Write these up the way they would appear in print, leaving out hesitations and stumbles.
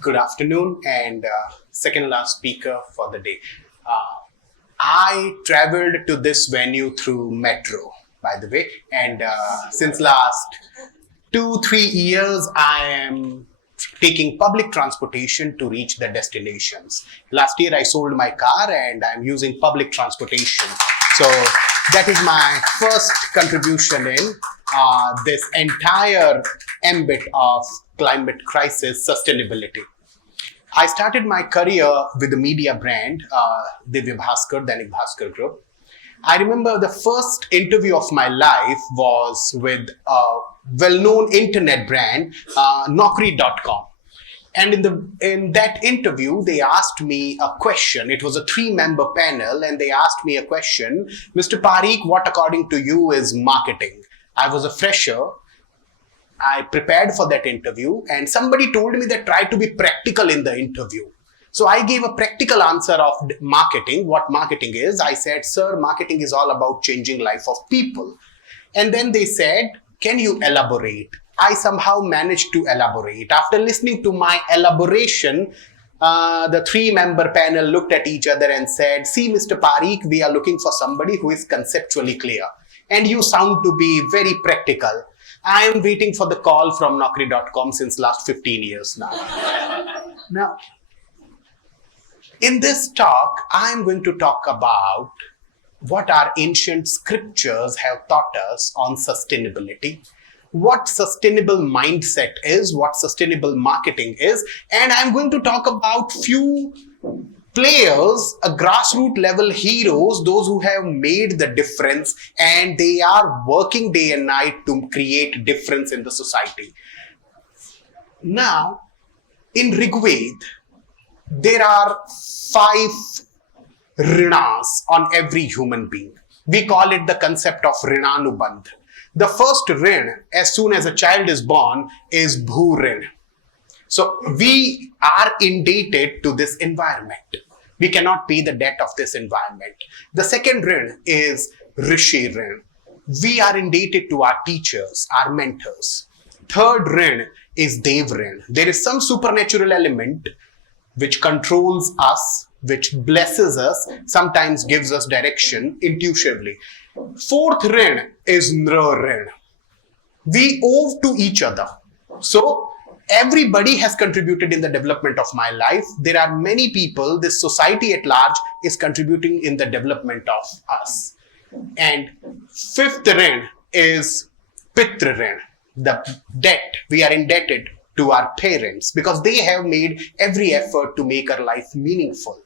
Good afternoon, and second last speaker for the day. I traveled to this venue through metro, by the way, and since last 2-3 years, I am taking public transportation to reach the destinations. Last year, I sold my car, and I'm using public transportation. So that is my first contribution in this entire ambit of climate crisis sustainability. I started my career with the media brand, Divya Bhaskar, Dainik Bhaskar Group. I remember the first interview of my life was with a well-known internet brand, Naukri.com. And in that interview, they asked me a question. It was a 3-member panel, and they asked me a question. Mr. Pareek, what according to you is marketing? I was a fresher. I prepared for that interview, and somebody told me that try to be practical in the interview. So I gave a practical answer of marketing, what marketing is. I said, sir, marketing is all about changing life of people. And then they said, can you elaborate? I somehow managed to elaborate. After listening to my elaboration, the 3-member panel looked at each other and said, see, Mr. Pareek, we are looking for somebody who is conceptually clear. And you sound to be very practical. I am waiting for the call from Naukri.com since last 15 years now. Now, in this talk, I am going to talk about what our ancient scriptures have taught us on sustainability, what sustainable mindset is, what sustainable marketing is, and I'm going to talk about few players, a grassroots level heroes, those who have made the difference and they are working day and night to create difference in the society. Now, in Rigved, there are 5 Rinas on every human being. We call it the concept of Rinanu Bandh. The first Rin, as soon as a child is born, is Bhu Rin. So we are indebted to this environment. We cannot pay the debt of this environment. The second Rin is Rishi Rin. We are indebted to our teachers, our mentors. Third Rin is Dev Rin. There is some supernatural element which controls us, which blesses us, sometimes gives us direction intuitively. Fourth Rin is Nra Rin. We owe to each other. So everybody has contributed in the development of my life. There are many people, this society at large is contributing in the development of us. And fifth Rin is Pitra Rin, the debt we are indebted to our parents because they have made every effort to make our life meaningful.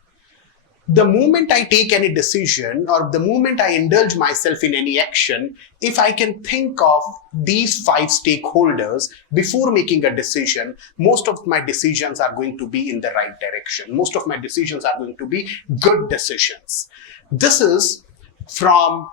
The moment I take any decision or the moment I indulge myself in any action, if I can think of these 5 stakeholders before making a decision, most of my decisions are going to be in the right direction. Most of my decisions are going to be good decisions. This is from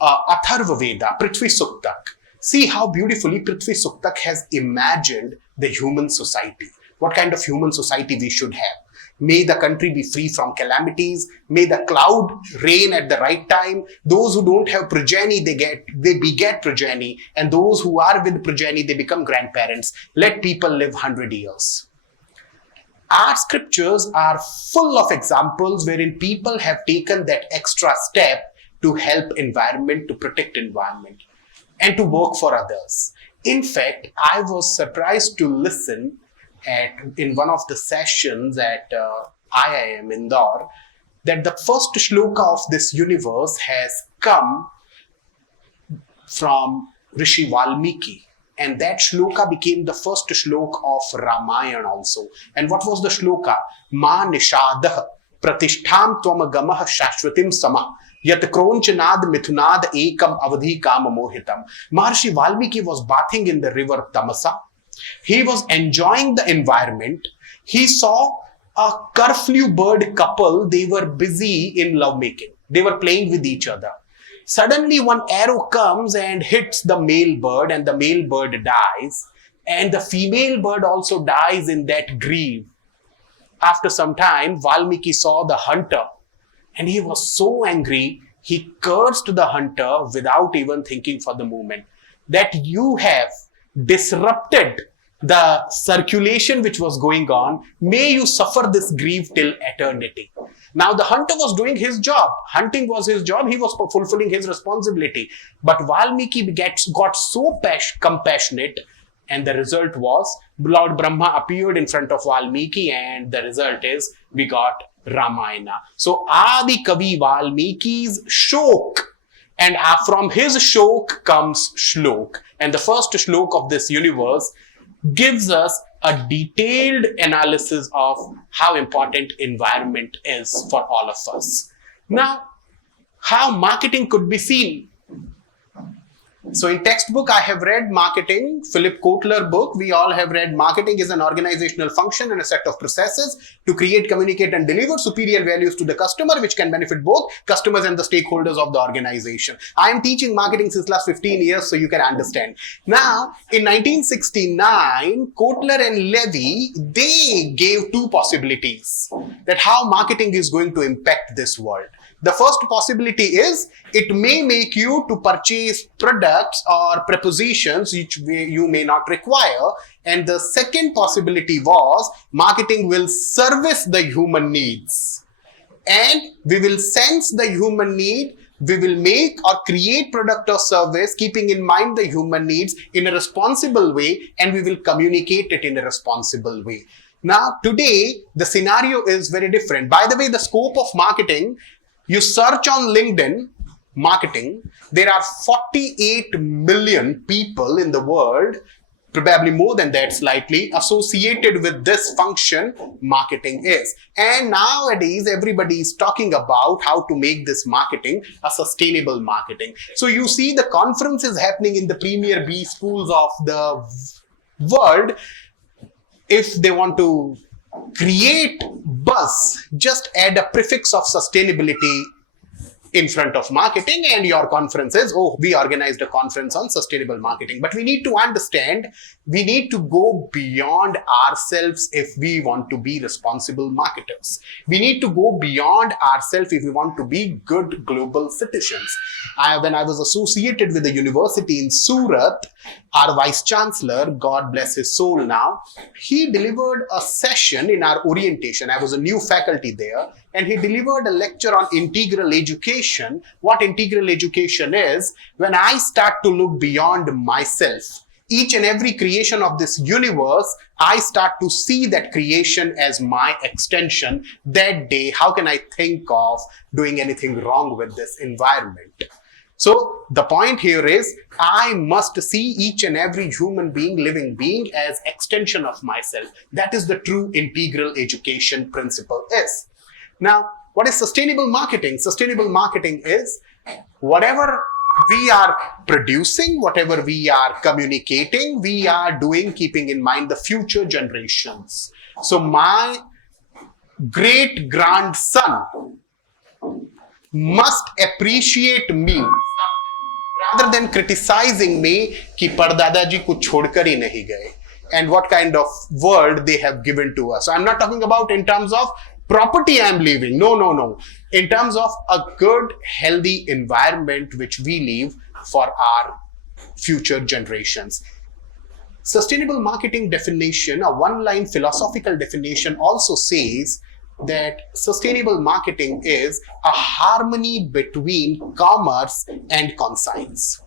Atharva Veda, Prithvi Suktak. See how beautifully Prithvi Suktak has imagined the human society. What kind of human society we should have. May the country be free from calamities. May the cloud rain at the right time. Those who don't have progeny, they beget progeny. And those who are with progeny, they become grandparents. Let people live 100 years. Our scriptures are full of examples wherein people have taken that extra step to help environment, to protect environment, and to work for others. In fact, I was surprised to listen in one of the sessions at IIM Indore that the first shloka of this universe has come from Rishi Valmiki, and that shloka became the first shloka of Ramayana also. And what was the shloka? Ma nishadah pratishtham tvagamah shashwatim samah yat kronchanad mithunad ekam avadhi kama mohitam. Maharshi Valmiki was bathing in the river Tamasa. He was enjoying the environment. He saw a curfew bird couple. They were busy in lovemaking. They were playing with each other. Suddenly one arrow comes and hits the male bird, and the male bird dies. And the female bird also dies in that grief. After some time, Valmiki saw the hunter and he was so angry. He cursed the hunter without even thinking for the moment that you have disrupted the circulation which was going on, may you suffer this grief till eternity. Now the hunter was doing his job. Hunting was his job. He was fulfilling his responsibility. But Valmiki got so compassionate, and the result was Lord Brahma appeared in front of Valmiki, and the result is we got Ramayana. So Adi Kavi Valmiki's shok, and from his shok comes shlok. And the first shlok of this universe gives us a detailed analysis of how important environment is for all of us. Now, how marketing could be seen. So in textbook, I have read marketing, Philip Kotler book. We all have read marketing is an organizational function and a set of processes to create, communicate, and deliver superior values to the customer, which can benefit both customers and the stakeholders of the organization. I am teaching marketing since last 15 years, so you can understand. Now, in 1969, Kotler and Levy, they gave two possibilities that how marketing is going to impact this world. The first possibility is it may make you to purchase products or prepositions which you may not require. And the second possibility was marketing will service the human needs. And we will sense the human need. We will make or create product or service keeping in mind the human needs in a responsible way, and we will communicate it in a responsible way. Now, today, the scenario is very different. By the way, the scope of marketing, you search on LinkedIn, marketing, there are 48 million people in the world, probably more than that slightly, associated with this function marketing is. And nowadays, everybody is talking about how to make this marketing a sustainable marketing. So you see the conferences happening in the premier B schools of the world. If they want to create buzz, just add a prefix of sustainability in front of marketing, and your conference is, oh, we organized a conference on sustainable marketing. But we need to understand, we need to go beyond ourselves if we want to be responsible marketers. We need to go beyond ourselves if we want to be good global citizens. When I was associated with the university in Surat, our vice chancellor, God bless his soul now, he delivered a session in our orientation. I was a new faculty there, and he delivered a lecture on integral education. What integral education is, when I start to look beyond myself, each and every creation of this universe, I start to see that creation as my extension. That day, how can I think of doing anything wrong with this environment? So the point here is, I must see each and every human being, living being, as extension of myself. That is the true integral education principle is. Now, what is sustainable marketing? Sustainable marketing is whatever we are producing, whatever we are communicating, we are doing keeping in mind the future generations. So my great grandson must appreciate me rather than criticizing me कि परदादा जी कुछ छोड़कर ही नहीं गए, and what kind of world they have given to us. So I'm not talking about in terms of property I'm leaving. No. In terms of a good, healthy environment which we leave for our future generations. Sustainable marketing definition, a one-line philosophical definition, also says that sustainable marketing is a harmony between commerce and conscience.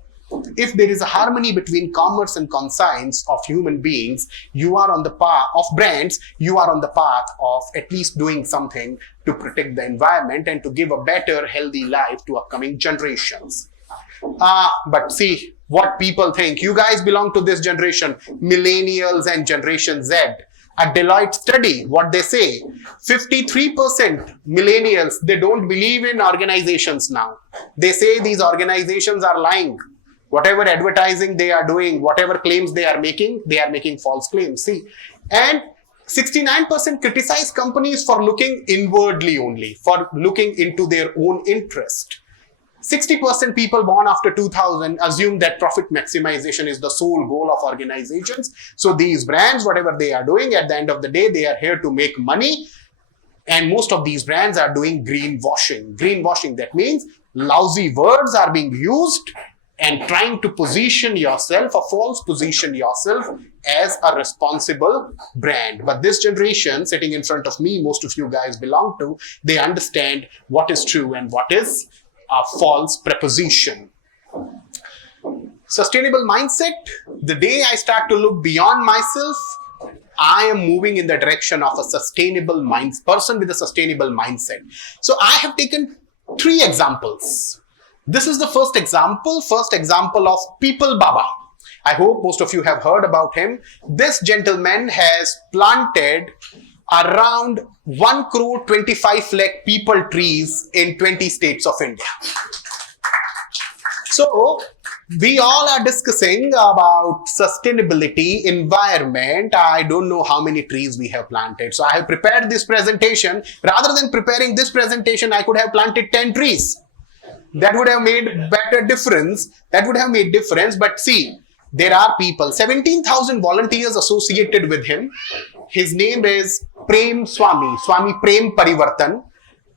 If there is a harmony between commerce and conscience of human beings, you are on the path of brands, you are on the path of at least doing something to protect the environment and to give a better, healthy life to upcoming generations. But see what people think. You guys belong to this generation, millennials and Generation Z. A Deloitte study, what they say, 53% millennials, they don't believe in organizations now. They say these organizations are lying. Whatever advertising they are doing, whatever claims they are making false claims. See, and 69% criticize companies for looking inwardly only, for looking into their own interest. 60% people born after 2000 assume that profit maximization is the sole goal of organizations. So these brands, whatever they are doing, at the end of the day, they are here to make money. And most of these brands are doing greenwashing. Greenwashing, that means lousy words are being used and trying to position yourself, a false position yourself as a responsible brand. But this generation sitting in front of me, most of you guys belong to, they understand what is true and what is a false preposition. Sustainable mindset, the day I start to look beyond myself, I am moving in the direction of a sustainable person with a sustainable mindset. So I have taken 3 examples. This is the first example of People Baba. I hope most of you have heard about him. This gentleman has planted around 1 crore 25 lakh people trees in 20 states of India. So we all are discussing about sustainability, environment. I don't know how many trees we have planted. So I have prepared this presentation. Rather than preparing this presentation, I could have planted 10 trees. That would have made better difference. But see, there are people, 17,000 volunteers associated with him. His name is Swami Prem Parivartan,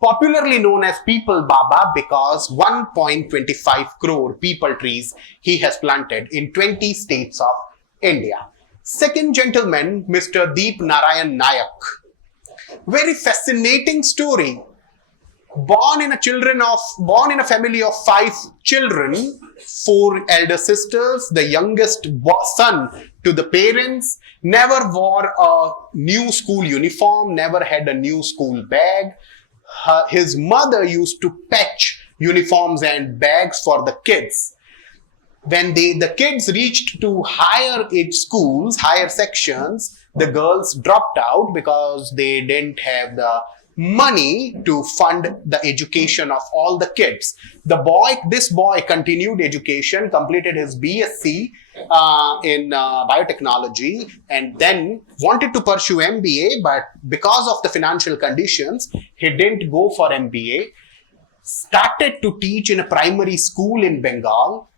popularly known as People Baba, because 1.25 crore people trees he has planted in 20 states of India. Second gentleman, Mr. Deep Narayan Nayak. Very fascinating story. Born in a family of 5 children, 4 elder sisters, the youngest son to the parents, never wore a new school uniform, never had a new school bag. His mother used to patch uniforms and bags for the kids. When the kids reached to higher age schools, higher sections, the girls dropped out because they didn't have the money to fund the education of all the kids. This boy continued education, completed his BSc in biotechnology, and then wanted to pursue MBA, but because of the financial conditions, he didn't go for MBA. Started to teach in a primary school in Bengal,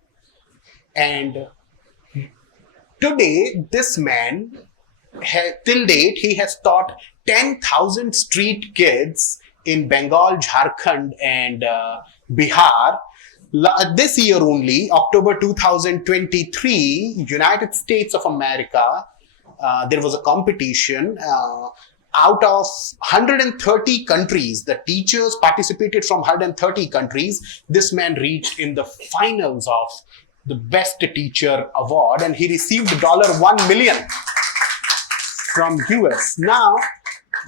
and today this man, till date, he has taught 10,000 street kids in Bengal, Jharkhand and Bihar. This year only, October 2023, United States of America, there was a competition. Out of 130 countries, the teachers participated from 130 countries. This man reached in the finals of the Best Teacher Award, and he received $1 million from US. Now,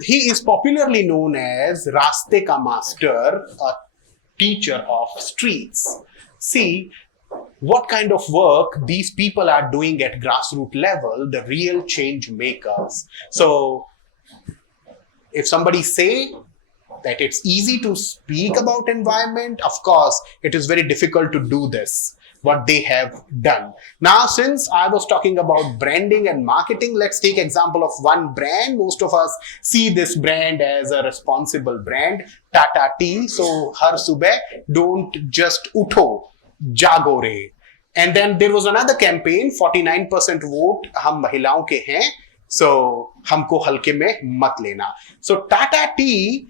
he is popularly known as Raste Ka Master, a teacher of streets. See what kind of work these people are doing at grassroots level, the real change makers. So, if somebody say that it's easy to speak about environment, of course, it is very difficult to do this, what they have done. Now, since I was talking about branding and marketing, let's take example of one brand. Most of us see this brand as a responsible brand, Tata Tea. So, har subah, don't just utho, jago re. And then there was another campaign, 49% vote, hum mahilaon ke hain, so humko halke mein mat lena. So, Tata Tea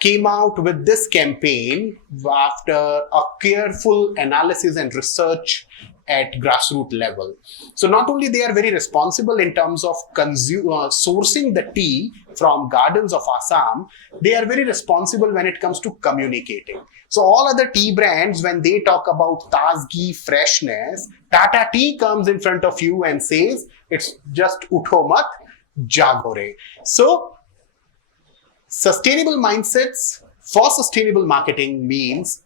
came out with this campaign after a careful analysis and research at grassroots level. So not only they are very responsible in terms of sourcing the tea from gardens of Assam, they are very responsible when it comes to communicating. So all other tea brands, when they talk about tazgi, freshness, Tata Tea comes in front of you and says, it's just utho mat, jagore. So sustainable mindsets for sustainable marketing means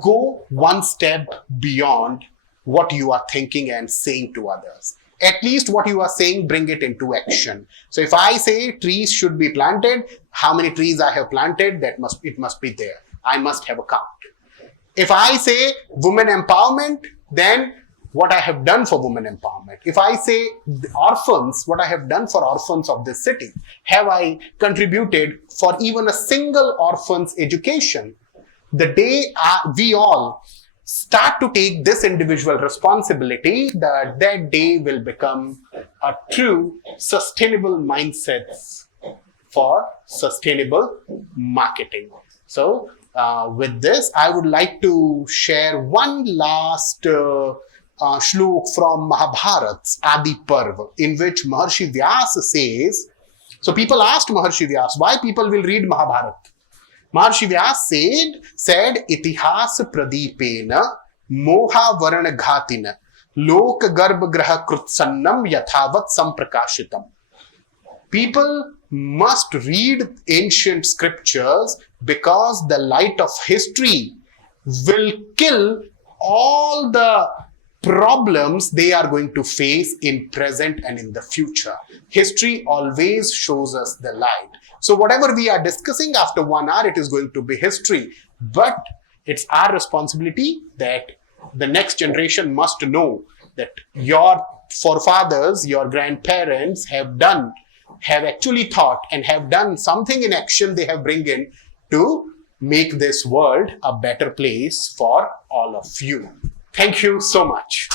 go one step beyond what you are thinking and saying to others. At least what you are saying, bring it into action. So if I say trees should be planted, how many trees I have planted, it must be there. I must have a count. If I say women empowerment, then what I have done for women empowerment. If I say orphans, what I have done for orphans of this city. Have I contributed for even a single orphan's education? The day we all start to take this individual responsibility, that day will become a true sustainable mindset for sustainable marketing. So with this, I would like to share one last shlok from Mahabharat's Adi Parv, in which Maharshi Vyasa says, so people asked Maharshi Vyasa, why people will read Mahabharata? Maharshi Vyasa said, Itihas pradipena moha varana ghatina lok garbh graha krutsannam yathavat samprakashitam. People must read ancient scriptures because the light of history will kill all the problems they are going to face in present and in the future. History always shows us the light. So whatever we are discussing after 1 hour, it is going to be history. But it's our responsibility that the next generation must know that your forefathers, your grandparents have actually thought and have done something in action they have bring in to make this world a better place for all of you. Thank you so much.